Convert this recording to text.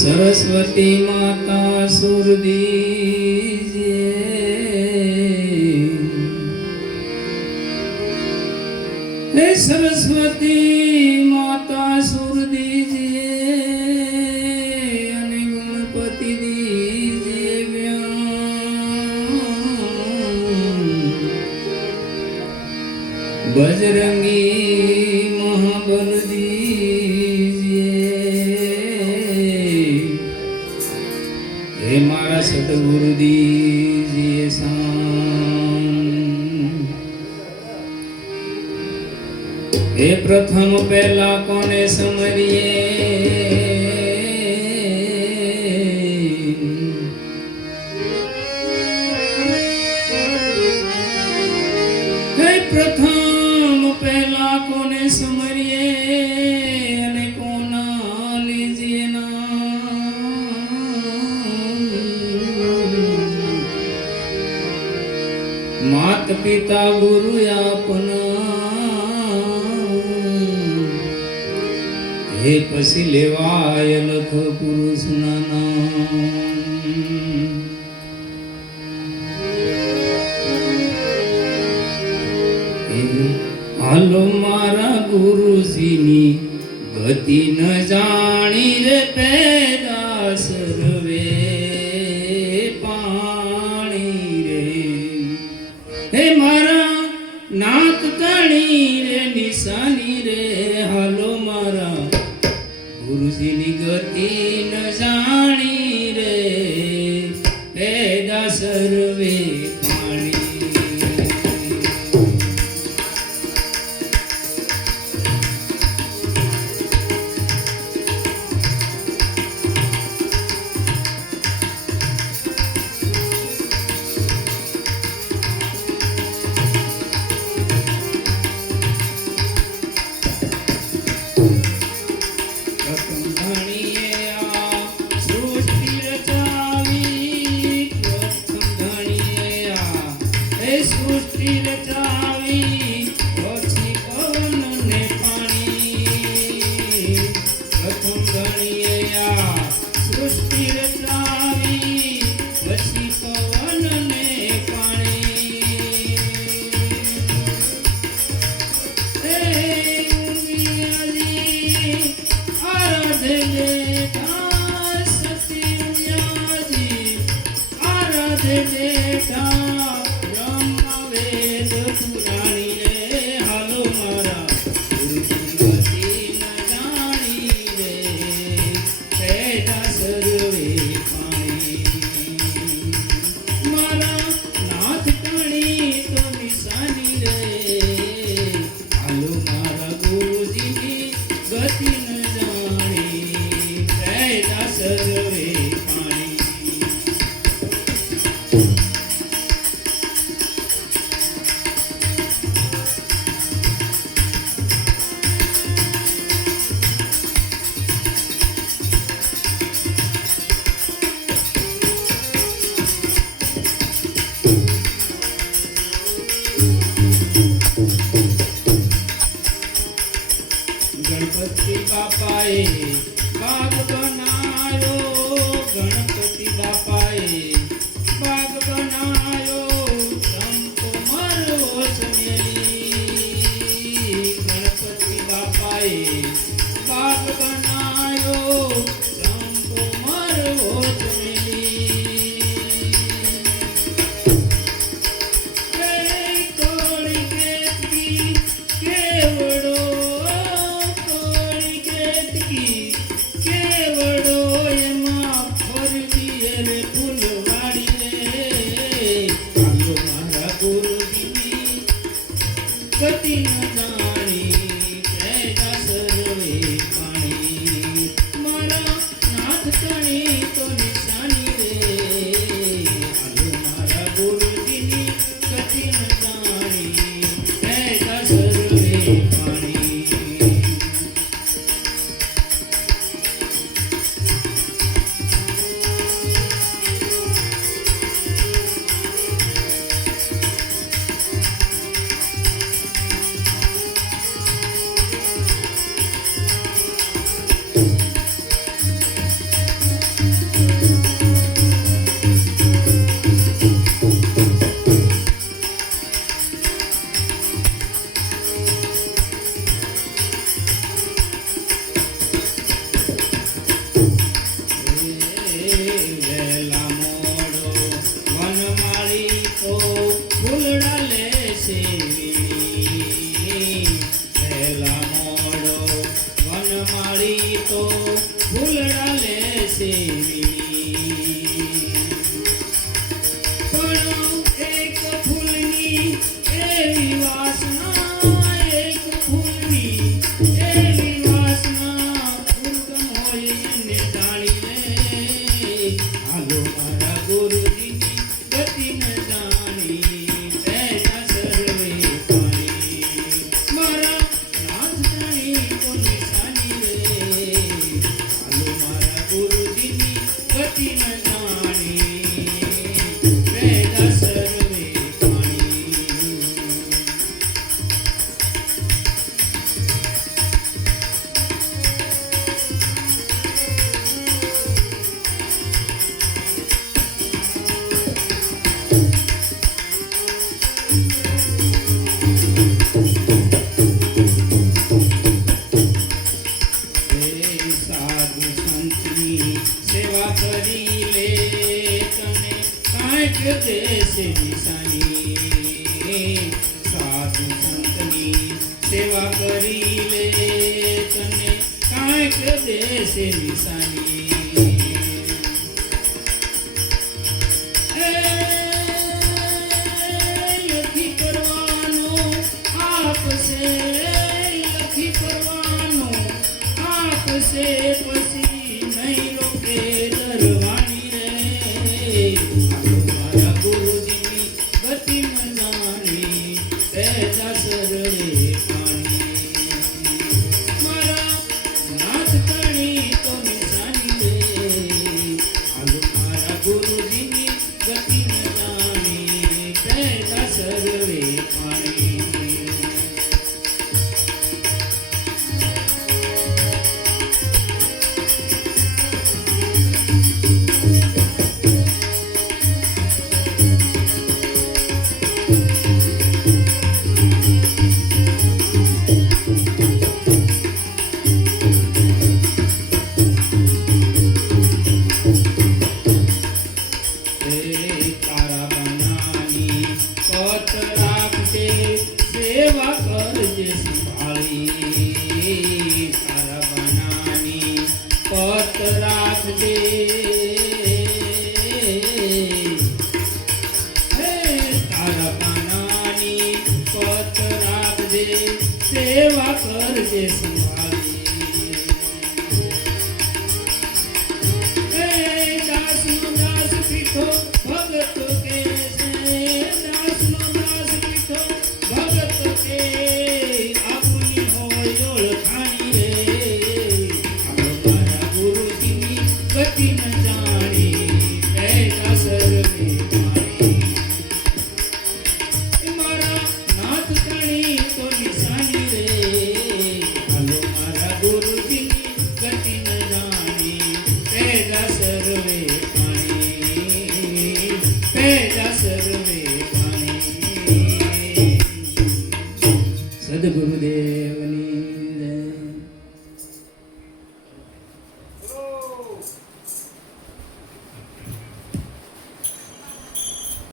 सरस्वती माता सुरदीजिए, हे सरस्वती माता सुर दीजिए, अने गणपति दीजिए बजरंगी महाबल हे मारा सतगुरु दीजिए शान। हे प्रथम पहला कोने समरिए, हे प्रथम पहला कोने समरिए, अने कोना लीजिए ना। मात पिता गुरु अपना, हे पसी लेवाय लख पुरुष नाना। हालो मारा गुरुजी नी गति न जानी रे पैदा सर्वे हे मारा नाथ ताणी रे निशानी रे। हालो मारा गुरुजी नी गति न जानी रे पैदा सर्वे पाणी। सृष्टि रचावी પછી પવન ને પાણી। પ્રથમ ગણીએ આ સૃષ્ટિ રચાવી પછી પવન ને પાણી। હે ઉમિયાજી આરાધે જેઠા સતી ઉમિયાજી આરાધે જેઠા गणपति बापाए बाग बनायो, गणपति बापाए बाग बनायो, चंपो मरो चमेली। गणपति बापाए बाग बनायो, चंपो मरो चमेली। तोड़ी केतकी केवड़ो गति न जानी पैदा सर्वे કરી લે તને કાંઈક દેશે નિશાની લખી કરવાનો આપશે લખી કરવાનો આપશે પછી નહીં રોકે દરવાની રે મારા ગુરુજીની ગતિ મંદાણી પહેલા સરળે પાણી મારા નાથ કણી તો નિશાની રે મારા ગુરુજીની ગતિ મંદાણી પહેલા સરળે પાણી તારા બનાની પત રાખજે સેવા કરજે સંભાળી તારા બનાની પત રાખજે તારા બનાની પત રાખજે સેવા કરજે સંભાળી દાસ નો દાસ પીઠો ભગત